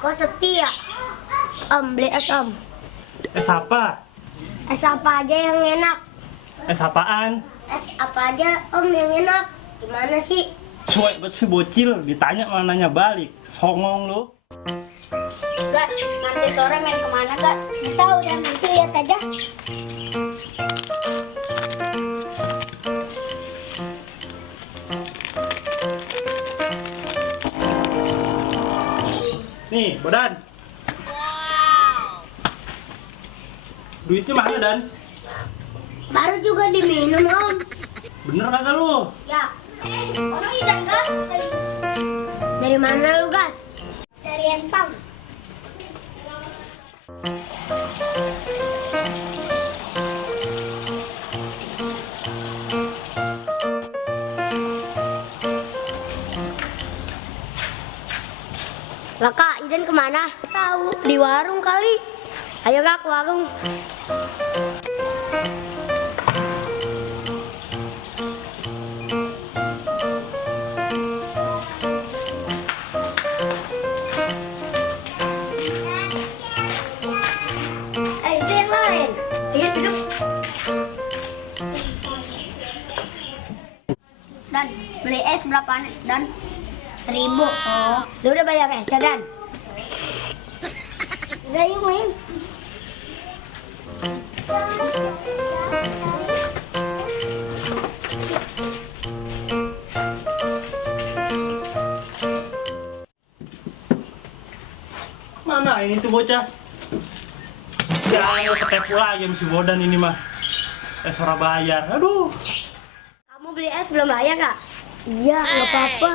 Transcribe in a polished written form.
Kok sepi ya? Om, beli es om. Es apa? Es apa aja yang enak? Es apaan? Es apa aja om yang enak? Gimana sih? Cuek banget si bocil, ditanya malah nanya balik. Songong lu. Gas, nanti sore main kemana gas? Nggak tahu, dan nanti lihat aja. Nih, Bodan. Duitnya mana, Dan? Baru juga diminum om. Bener kagak lu? Ya. Orang hidang gas. Dari mana lu gas? Dari Empang. Lah kak, Iden kemana? Tahu, di warung kali. Ayo kak, ke warung. Itu yang lain. Ayo duduk. Dan beli es berapa Dan? 1.000. Oh, lu udah bayar esnya Dan? Udah yuk main. Mana ini tuh bocah? Jangan ketipu lagi sama si Bodan ini mah. Es ora bayar. Aduh. Kamu beli es belum bayar kak? Iya, nggak apa-apa.